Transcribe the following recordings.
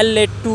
LA2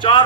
4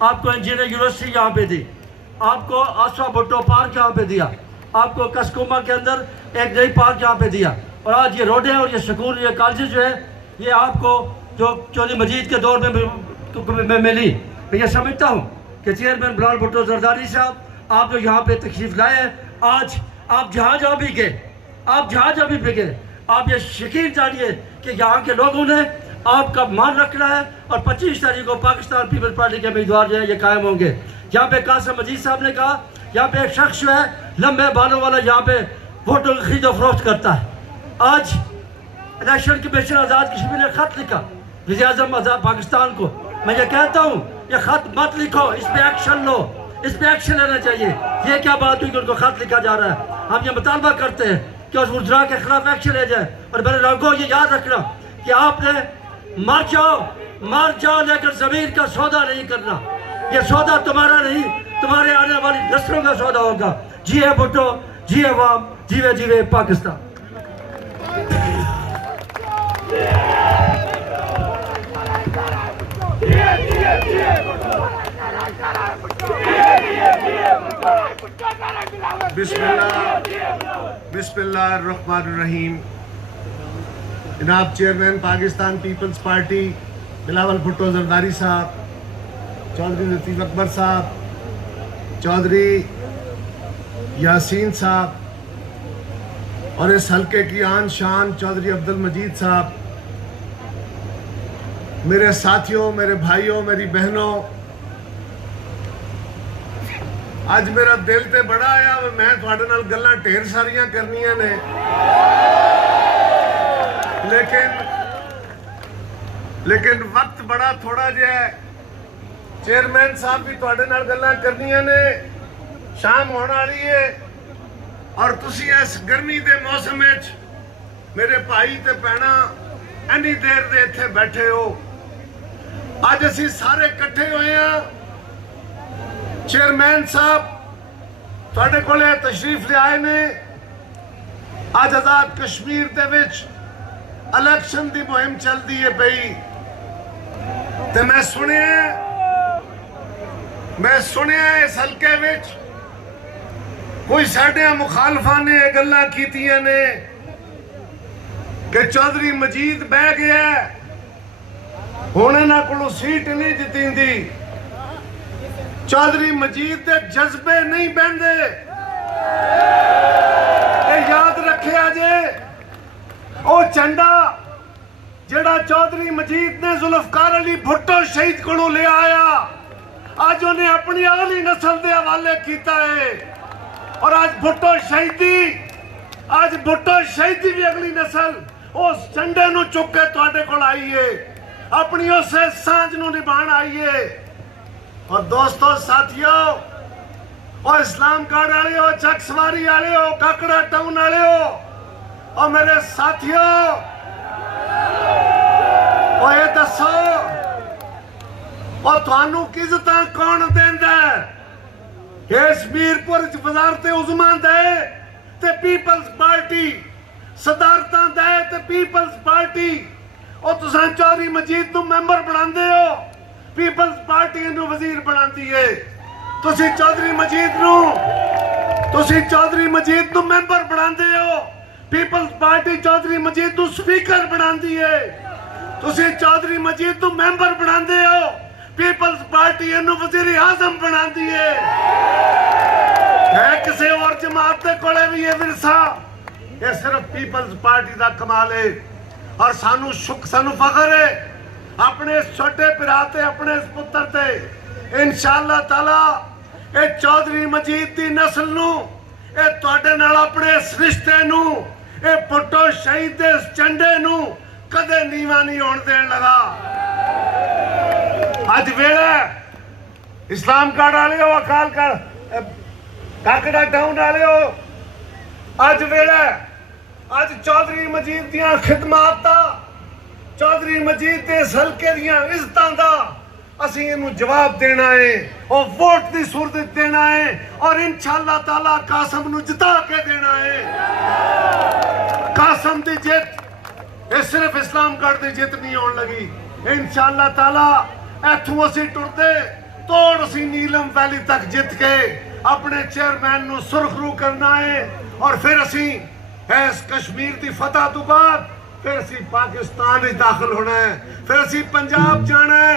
آپ کو engineer university یہاں پہ دی, آپ کو آسوا بھٹو پارک یہاں پہ دیا, آپ کو کسکوما کے اندر ایک نئی پارک یہاں پہ دیا, اور آج یہ روڈیں اور یہ سکول, یہ کالجز جو ہے یہ آپ کو جو چودھری مجید کے دور میں ملی. میں یہ سمجھتا ہوں کہ چیئرمین بلال بھٹو زرداری صاحب آپ جو یہاں پہ تشریف لائے ہیں, آج آپ جہاں بھی گئے, آپ جہاں بھی گئے, آپ یہ یقین جانیے کہ یہاں کے لوگوں نے آپ کا مان رکھنا ہے, اور 25 تاریخ کو پاکستان پیپلز پارٹی کے امیدوار جو ہے یہ قائم ہوں گے. یہاں پہ قاسم مجید صاحب نے کہا یہاں پہ ایک شخص جو ہے لمبے بالوں والا یہاں پہ ووٹوں کی خرید و فروخت کرتا ہے. آج الیکشن کمیشن آزاد کشمیر نے خط لکھا وزیر اعظم آزاد پاکستان کو. میں یہ کہتا ہوں یہ خط مت لکھو, اس پہ ایکشن لو, اس پہ ایکشن لینا چاہیے. یہ کیا بات ہوئی کہ ان کو خط لکھا جا رہا ہے؟ ہم یہ مطالبہ کرتے ہیں کہ اس وزراء کے خلاف ایکشن لے جائے. اور میرے لوگوں یہ یاد رکھنا کہ آپ نے مر جاؤ لیکن ضمیر کا سودا نہیں کرنا. یہ سودا تمہارا نہیں, تمہارے آنے والی نسلوں کا سودا ہوگا. جیے بھٹو, جیے عوام, جیوے پاکستان. بسم اللہ الرحمن الرحیم. جناب chairman Pakistan Peoples Party Bilawal Bhutto Zardari sahib, Chaudhry لطیف اکبر صاحب, چودھری یاسین صاحب, اور اس حلقے کی آن شان چودھری عبد المجید صاحب, میرے ساتھیوں, میرے بھائیوں, میری بہنوں, آج میرا دل تے بڑا آیا. میں تھوڑے نال گلاں ڈھیر ساریاں کرنیاں نے, لیکن وقت بڑا تھوڑا جہا ہے. چیئرمین صاحب بھی تھوڑے نال گلاں کرنیاں نے, شام ہونے والی ہے, اور تسی اس گرمی دے موسم وچ میرے بھائی تے بہناں اینی دیر دے ایتھے بیٹھے ہو. اج اسی سارے کٹھے ہوئے ہیں. چیئرمین صاحب تھوڑے کولے تشریف لے آئے نے. آج آزاد کشمیر دے وچ الیکشن دی مہم چل دی ہے پئی, تے میں سنیا اس حلقے وچ کوئی ساڈے مخالفاں نے یہ گلاں کیتیاں نے کہ چودھری مجید بہ گیا ہے, ہن انہاں کولوں سیٹ نہیں جتیندی. چودھری مجید دے جذبے نہیں بہندے. یہ یاد رکھیا جے, او چنڈا جڑا چودھری مجید نے ذوالفقار علی بھٹو شہید کولوں لے آیا, آج انہیں اپنی اگلی نسل دے حوالے کیتا ہے. اور آج بھٹو شہیدی بھی اگلی نسل اس چنڈے نو چک کے تواڈے کول آئیے, اپنی اسے سانج نو نبھان آئیے. اور دوستو, ساتھیو, اور اسلام گارڈ والے ہو, چک سواری والے ہو, کاکڑا ٹاؤن والے ہو, اور میرے ساتھیو, اور یہ دسو اور تھانوں کی عزتاں کون دیندا ہے؟ اس میرپور وزارت عظما دے تے پیپلز پارٹی, صدارتاں دے تے پیپلز پارٹی. اور تساں چودھری مجید نو ممبر بناندے ہو, پیپلز پارٹی نو وزیر بناندی ہے. تسی چودھری مجید نو ممبر بناندے ہو, پیپلز پارٹی چودھری مجید نو سپیکر بناندی ہے. تسی چودھری مجید نو ممبر بناندے ہو, پیپلز پارٹی انو وزیر اعظم بناندی ہے. کسے اور جماعت دے کولے بھی یہ ورثہ, یہ صرف پیپلز پارٹی دا کمال ہے. اور سانو فخر ہے اپنے اس چھوٹے پراتے, اپنے اس پتر تے. انشاءاللہ تعالی اے چودھری مجید دی نسل نو, اے تواڈے نال اپنے اس رشتے نو, اے بھٹو شہید دے اس چنڈے نو کدے نیواں نہیں ہون دین لگا. اج ویلا اسلام گارڈ والے ہو, اکال کاکڑا ٹاؤن والے ہو, اج ویلا اج چودھری مجید دیاں خدمات دا, چودھری مجید دے اس حلقے دیاں عزتاں دا اسی انہوں جواب دینا ہے, اور ووٹ دی صورت دینا ہے, اور انشاءاللہ تعالیٰ قاسم نو جتا کے دینا ہے. قاسم دی جیت یہ صرف اسلام گڑھ دی جیت نہیں ہون لگی. انشاءاللہ تعالیٰ ایتھوں اسی ٹردے ਤੋੜ ਅਸੀਂ ਨੀਲਮ ਵੈਲੀ ਤੱਕ ਜਿੱਤ ਕੇ ਆਪਣੇ ਚੇਅਰਮੈਨ ਨੂੰ ਸੁਰਖਰੂ ਕਰਨਾ ਹੈ ਔਰ ਫਿਰ ਅਸੀਂ ਇਸ ਕਸ਼ਮੀਰ ਦੀ ਫਤਹ ਤੋਂ ਬਾਅਦ ਫਿਰ ਅਸੀਂ ਪਾਕਿਸਤਾਨ ਵਿੱਚ ਦਾਖਲ ਹੋਣਾ ਹੈ, ਫਿਰ ਅਸੀਂ ਪੰਜਾਬ ਜਾਣਾ ਹੈ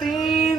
3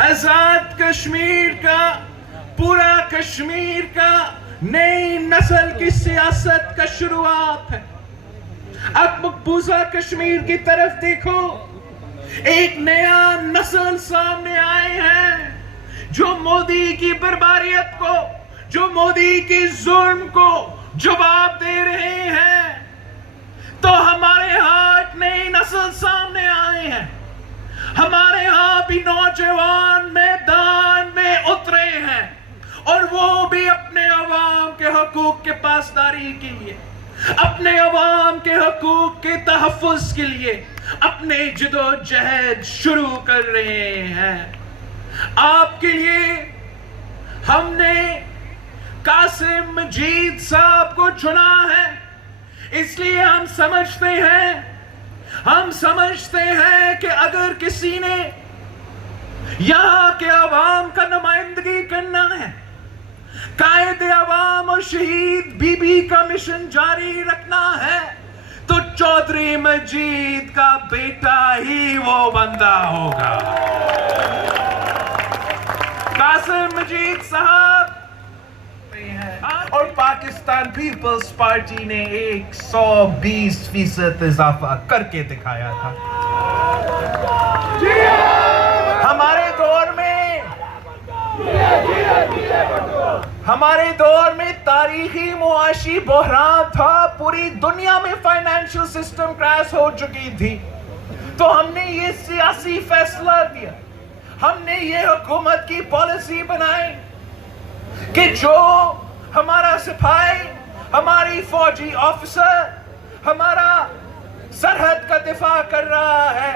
آزاد کشمیر کا، پورا کشمیر کا نئی نسل کی سیاست کا شروعات ہے۔ اب مقبوضہ کشمیر کی طرف دیکھو، ایک نیا نسل سامنے آئے ہیں جو مودی کی بربریت کو، جو مودی کی ظلم کو جواب دے رہے ہیں۔ تو ہمارے ہاں ایک نئی نسل سامنے آئے ہیں، ہمارے ہاں بھی نوجوان میدان میں اترے ہیں، اور وہ بھی اپنے عوام کے حقوق کے پاسداری کے لیے، اپنے عوام کے حقوق کے تحفظ کے لیے اپنے جدوجہد شروع کر رہے ہیں۔ آپ کے لیے ہم نے قاسم مجید صاحب کو چنا ہے، اس لیے ہم سمجھتے ہیں کہ اگر کسی نے یہاں کے عوام کا نمائندگی کرنا ہے، قائد عوام اور شہید بی بی کا مشن جاری رکھنا ہے، تو چودھری مجید کا بیٹا ہی وہ بندہ ہوگا۔ قاسم مجید صاحب اور پاکستان پیپلز پارٹی نے 120% اضافہ کر کے دکھایا تھا۔ ہمارے دور میں تاریخی معاشی بحران تھا، پوری دنیا میں فائنینشل سسٹم کریش ہو چکی تھی، تو ہم نے یہ سیاسی فیصلہ دیا، ہم نے یہ حکومت کی پالیسی بنائی کہ جو ہمارا سپاہی، ہماری فوجی آفیسر ہمارا سرحد کا دفاع کر رہا ہے،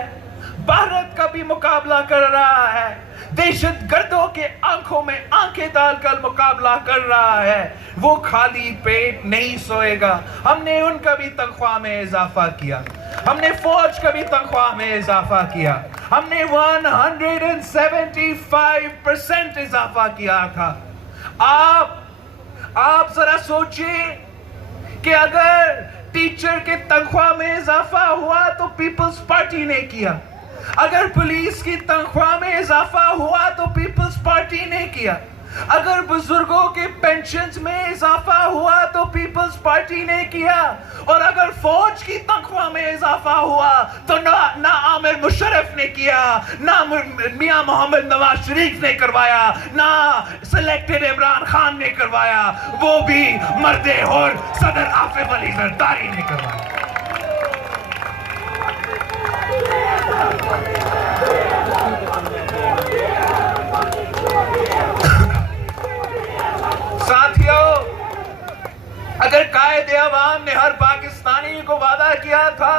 بھارت کا بھی مقابلہ کر رہا ہے، دہشت گردوں کے آنکھوں میں آنکھیں ڈال کر مقابلہ کر رہا ہے، وہ خالی پیٹ نہیں سوئے گا۔ ہم نے ان کا بھی تنخواہ میں اضافہ کیا، ہم نے فوج کا بھی تنخواہ میں اضافہ کیا، ہم نے 175% اضافہ کیا تھا۔ آپ ذرا سوچیں کہ اگر ٹیچر کے تنخواہ میں اضافہ ہوا تو پیپلز پارٹی نے کیا، اگر پولیس کی تنخواہ میں اضافہ ہوا تو پیپلز پارٹی نے کیا، اگر بزرگوں کے پینشنز میں اضافہ ہوا تو پیپلز پارٹی نے کیا، اور اگر فوج کی تنخواہ میں اضافہ ہوا تو نہ عامر مشرف نے کیا، نہ میاں محمد نواز شریف نے کروایا، نہ سلیکٹڈ عمران خان نے کروایا، وہ بھی مرد اور صدر آصف علی زرداری نے کروایا۔ ساتھیوں، اگر قائد عوام نے ہر پاکستانی کو وعدہ کیا تھا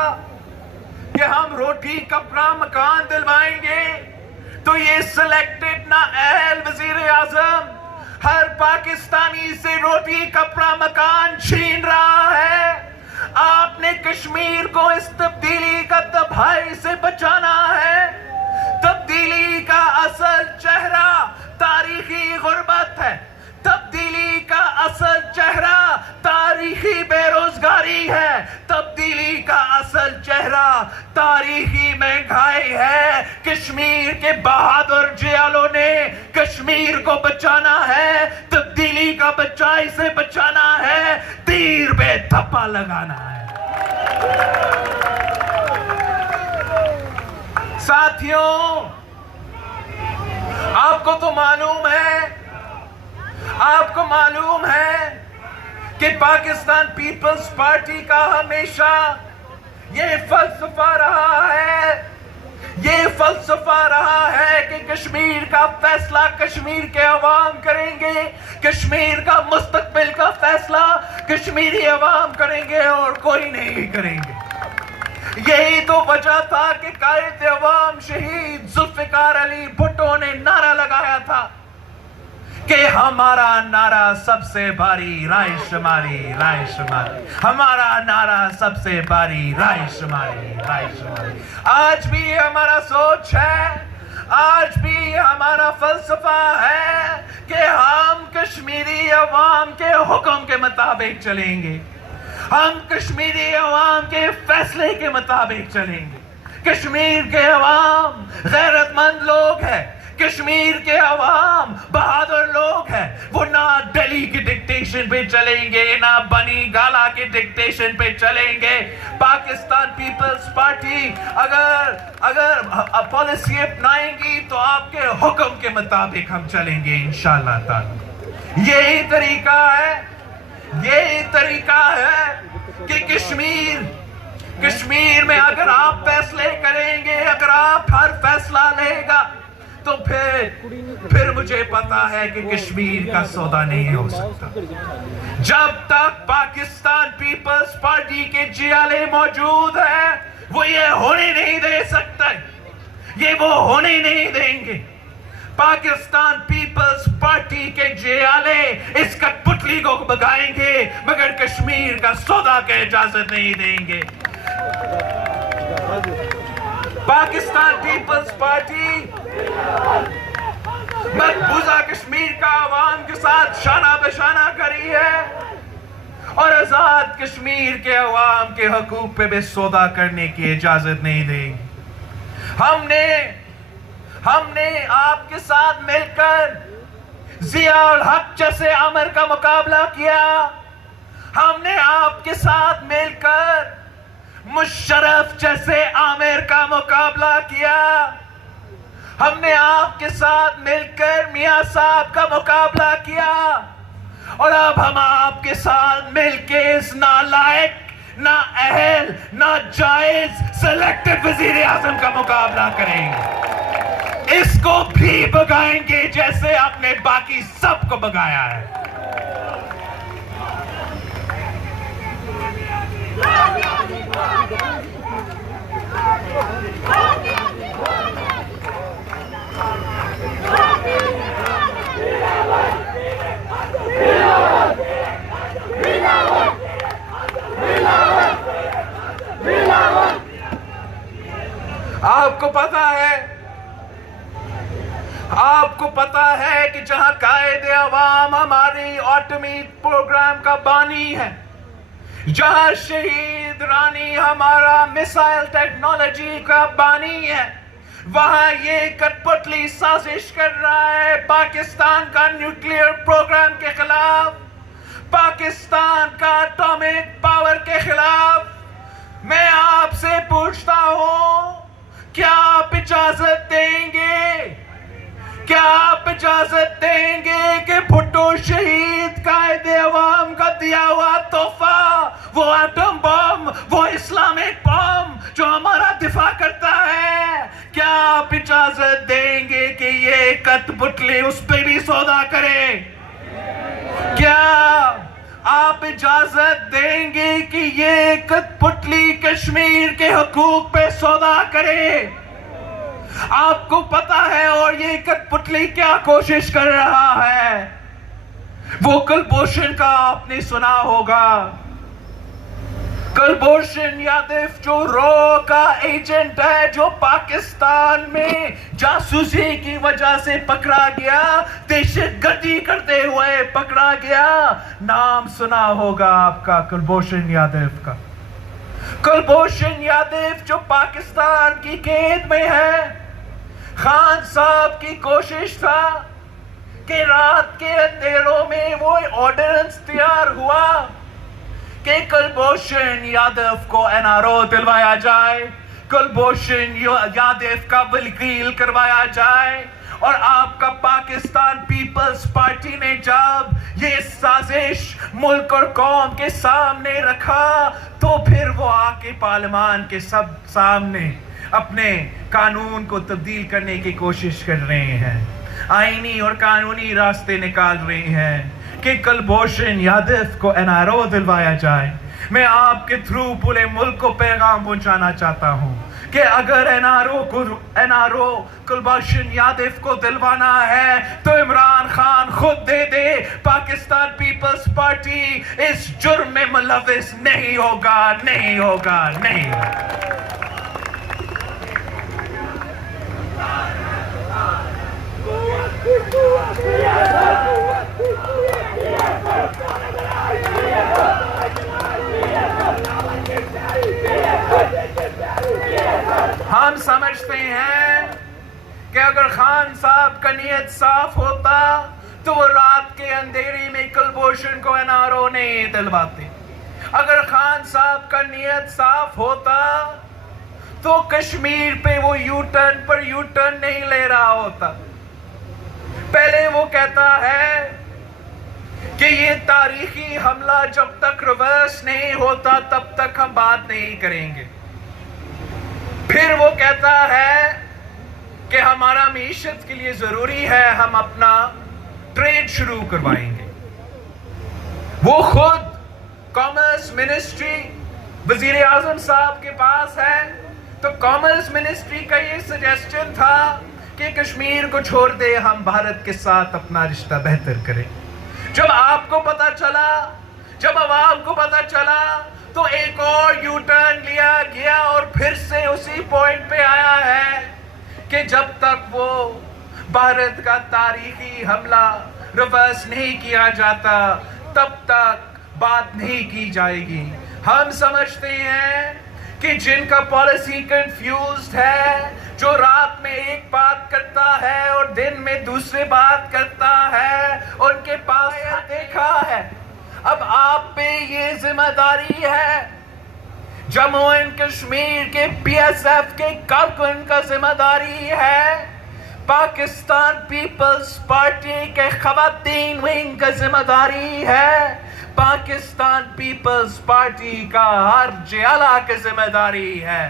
کہ ہم روٹی کپڑا مکان دلوائیں گے، تو یہ سلیکٹڈ نااہل وزیر اعظم ہر پاکستانی سے روٹی کپڑا مکان چھین رہا ہے۔ آپ نے کشمیر کو اس تبدیلی کا تباہی سے بچانا ہے۔ تبدیلی کا اصل چہرہ تاریخی غربت ہے، تبدیلی کا اصل چہرہ تاریخی بے روزگاری ہے، تبدیلی کا اصل چہرہ تاریخی مہنگائی ہے۔ کشمیر کے بہادر جیالوں نے کشمیر کو بچانا ہے، تبدیلی کا بچائی سے بچانا ہے، تیر پہ تھپا لگانا ہے۔ ساتھیوں، آپ کو تو معلوم ہے کہ پاکستان پیپلز پارٹی کا ہمیشہ یہ فلسفہ رہا ہے کہ کشمیر کا فیصلہ کشمیر کے عوام کریں گے، کشمیر کا مستقبل کا فیصلہ کشمیری عوام کریں گے اور کوئی نہیں کریں گے۔ یہی تو وجہ تھا کہ قائد عوام شہید ذوالفقار علی بھٹو نے نعرہ لگایا تھا کہ ہمارا نعرہ سب سے بھاری رائے شماری، رائے شماری، ہمارا نعرہ سب سے بھاری رائے شماری، رائے شماری۔ آج بھی یہ ہمارا سوچ ہے، آج بھی یہ ہمارا فلسفہ ہے کہ ہم کشمیری عوام کے حکم کے مطابق چلیں گے، ہم کشمیری عوام کے فیصلے کے مطابق چلیں گے۔ کشمیر کے عوام غیرت مند لوگ ہیں، کشمیر کے عوام بہادر لوگ ہیں، وہ نہ دہلی کی ڈکٹیشن پہ چلیں گے، نہ بنی گالا کی ڈکٹیشن پہ چلیں گے۔ پاکستان پیپلز پارٹی اگر پالیسی اپنائیں گی تو آپ کے حکم کے مطابق ہم چلیں گے انشاءاللہ تعالی۔ یہی طریقہ ہے کہ کشمیر میں اگر آپ فیصلے کریں گے، اگر آپ ہر فیصلہ لے گا تو پھر مجھے پتا ہے کہ کشمیر کا سودا نہیں ہو سکتا۔ جب تک پاکستان پیپلز پارٹی کے جیالے موجود ہیں وہ یہ ہونے نہیں دے سکتے، یہ وہ ہونے نہیں دیں گے۔ پاکستان پیپلز پارٹی کے جیالے اس کٹ پتلی کو بگائیں گے مگر کشمیر کا سودا کی اجازت نہیں دیں گے۔ پاکستان پیپلز پارٹی مقبوضہ کشمیر کا عوام کے ساتھ شانہ بشانہ کری ہے اور آزاد کشمیر کے عوام کے حقوق پہ بھی سودا کرنے کی اجازت نہیں دیں گے۔ ہم نے آپ کے ساتھ مل کر ضیاء الحق جیسے آمر کا مقابلہ کیا، ہم نے آپ کے ساتھ مل کر مشرف جیسے عامر کا مقابلہ کیا، ہم نے آپ کے ساتھ مل کر میاں صاحب کا مقابلہ کیا، اور اب ہم آپ کے ساتھ مل کے اس نالائق، نہ اہل، نہ جائز سلیکٹڈ وزیر اعظم کا مقابلہ کریں گے۔ اس کو بھی بگائیں گے جیسے آپ نے باقی سب کو بگایا ہے۔ آپ کو پتا ہے کہ جہاں قائد عوام ہماری آٹمی پروگرام کا بانی ہے، جہاں شہید رانی ہمارا میسائل ٹیکنالوجی کا بانی ہے، وہاں یہ کٹ پتلی سازش کر رہا ہے پاکستان کا نیوکلیئر پروگرام کے خلاف، پاکستان کا اٹامک پاور کے خلاف۔ میں آپ سے پوچھتا ہوں، کیا آپ اجازت دیں گے؟ کیا آپ اجازت دیں گے کہ بھٹو شہید قائد عوام کا دیا ہوا تحفہ، وہ ایٹم بم، وہ اسلامک بم جو ہمارا دفاع کرتا ہے، کیا آپ اجازت دیں گے کہ یہ کت پتلی اس پہ بھی سودا کرے؟ کیا آپ اجازت دیں گے کہ یہ کت پتلی کشمیر کے حقوق پہ سودا کرے؟ آپ کو پتا ہے اور یہ کٹ پتلی کیا کوشش کر رہا ہے؟ وہ کلبھوشن کا آپ نے سنا ہوگا، کلبھوشن یادو جو رو کا ایجنٹ ہے، جو پاکستان میں جاسوسی کی وجہ سے پکڑا گیا، دہشت گردی کرتے ہوئے پکڑا گیا۔ نام سنا ہوگا آپ کا کلبھوشن یادو کا۔ کلبھوشن یادو جو پاکستان کی قید میں ہے، خان صاحب کی کوشش تھا کہ رات کے اندھیروں میں وہ آرڈیننس تیار ہوا کہ کلبھوشن یادو کو NRO دلوایا جائے، کلبھوشن یادو کا وکیل کروایا جائے، اور آپ کا پاکستان پیپلز پارٹی نے جب یہ سازش ملک اور قوم کے سامنے رکھا تو پھر وہ آ کے پارلیمان کے سب سامنے اپنے قانون کو تبدیل کرنے کی کوشش کر رہے ہیں، آئینی اور قانونی راستے نکال رہے ہیں کہ کلبھوشن یادو کو NRO دلوایا جائے۔ میں آپ کے تھرو پورے ملک کو پیغام پہنچانا چاہتا ہوں کہ اگر NRO کلبھوشن یادو کو دلوانا ہے تو عمران خان خود دے دے، پاکستان پیپلز پارٹی اس جرم میں ملوث نہیں ہوگا، نہیں ہوگا، نہیں ہوگا۔ ہم سمجھتے ہیں کہ اگر خان صاحب کا نیت صاف ہوتا تو وہ رات کے اندھیری میں کلبھوشن کو NRO نہیں دلواتے. اگر خان صاحب کا نیت صاف ہوتا تو کشمیر پہ وہ یو ٹرن نہیں لے رہا ہوتا. پہلے وہ کہتا ہے کہ یہ تاریخی حملہ جب تک ریورس نہیں ہوتا تب تک ہم بات نہیں کریں گے. پھر وہ کہتا ہے کہ ہمارا معیشت کے لیے ضروری ہے ہم اپنا ٹریڈ شروع کروائیں گے. وہ خود کامرس منسٹری وزیر اعظم صاحب کے پاس ہے تو کامرس منسٹری کا یہ سجیسشن تھا کہ کشمیر کو چھوڑ دے, ہم بھارت کے ساتھ اپنا رشتہ بہتر کریں. جب آپ کو پتا چلا, جب عوام کو پتا چلا تو ایک اور یو ٹرن لیا گیا اور پھر سے اسی پوائنٹ پہ آیا ہے کہ جب تک وہ بھارت کا تاریخی حملہ ریورس نہیں کیا جاتا تب تک بات نہیں کی جائے گی. ہم سمجھتے ہیں کہ جن کا پالیسی کنفیوزڈ ہے, جو رات میں ایک بات کرتا ہے اور دن میں دوسرے بات کرتا ہے, ان کے پاس دیکھا ہے. اب آپ پہ یہ ذمہ داری ہے, جموں اینڈ کشمیر کے PSF کے کارکن کا ذمہ داری ہے, پاکستان پیپلز پارٹی کے خواتین ونگ کا ذمہ داری ہے, پاکستان پیپلز پارٹی کا ہر جیالہ کی ذمہ داری ہے.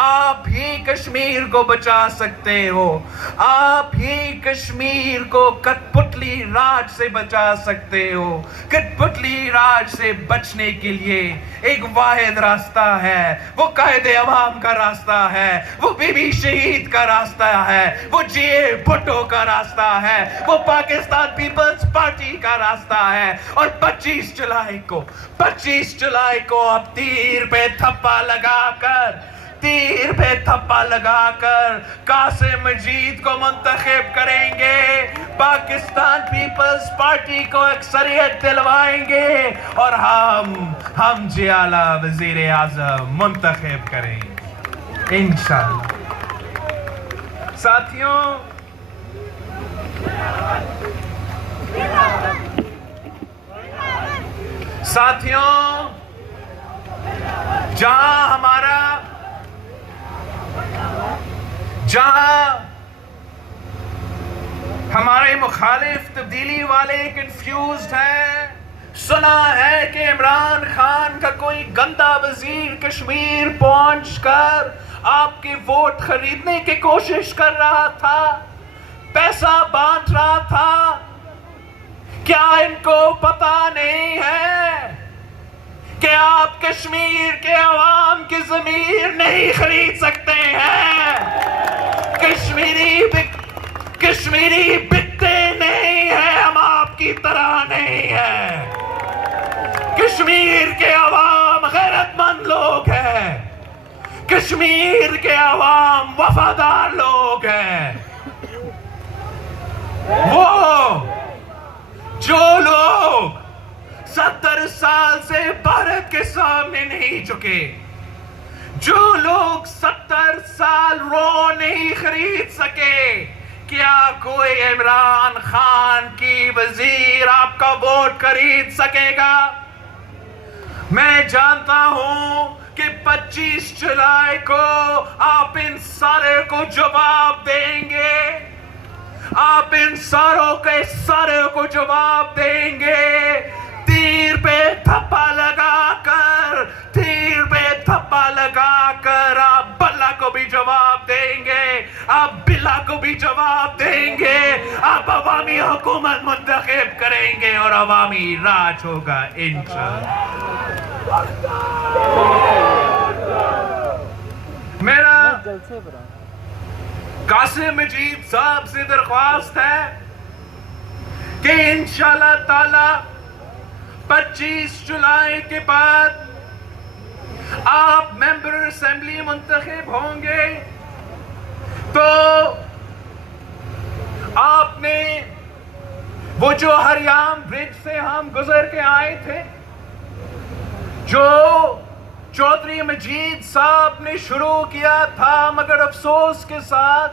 آپ ہی کشمیر کو بچا سکتے ہو, آپ ہی کشمیر کو کٹ پتلی راج سے بچا سکتے ہو. کٹ پتلی راج سے بچنے کے لیے ایک واحد راستہ ہے, وہ قائد عوام کا راستہ ہے, وہ بی بی شہید کا راستہ ہے, وہ جے بھٹو کا راستہ ہے, وہ پاکستان پیپلز پارٹی کا راستہ ہے. اور 25 جولائی کو اب تیر پہ تھپا لگا کر قاسم مجید کو منتخب کریں گے, پاکستان پیپلز پارٹی کو اکثریت دلوائیں گے اور ہم جیالہ وزیر اعظم منتخب کریں گے انشاءاللہ. ساتھیوں جہاں ہمارے مخالف تبدیلی والے کنفیوزڈ ہیں, سنا ہے کہ عمران خان کا کوئی گندا وزیر کشمیر پہنچ کر آپ کے ووٹ خریدنے کی کوشش کر رہا تھا, پیسہ بانٹ رہا تھا. کیا ان کو پتا نہیں ہے کہ آپ کشمیر کے عوام کی ضمیر نہیں خرید سکتے ہیں؟ کشمیری بکتے نہیں ہیں, ہم آپ کی طرح نہیں ہیں. کشمیر کے عوام غیرت مند لوگ ہیں, کشمیر کے عوام وفادار لوگ ہیں. وہ جو لوگ 70 سال سے بھارت کے سامنے نہیں جھکے, جو لوگ 70 سال رو نہیں خرید سکے, کیا کوئی عمران خان کی وزیر آپ کا ووٹ خرید سکے گا؟ میں جانتا ہوں کہ 25 جولائی کو آپ ان سارے کو جواب دیں گے, آپ ان ساروں کے سارے کو جواب دیں گے. تیر پہ تھپا لگا کر آپ بلا کو بھی جواب دیں گے, آپ بلا کو بھی جواب دیں گے, آپ عوامی حکومت منتخب کریں گے اور عوامی راج ہوگا انشاءاللہ. میرا قاسم مجید صاحب سے درخواست ہے کہ انشاءاللہ تعالی 25 جولائی کے بعد آپ ممبر اسمبلی منتخب ہوں گے تو آپ نے وہ جو ہریام برج سے ہم گزر کے آئے تھے, جو چودھری مجید صاحب نے شروع کیا تھا, مگر افسوس کے ساتھ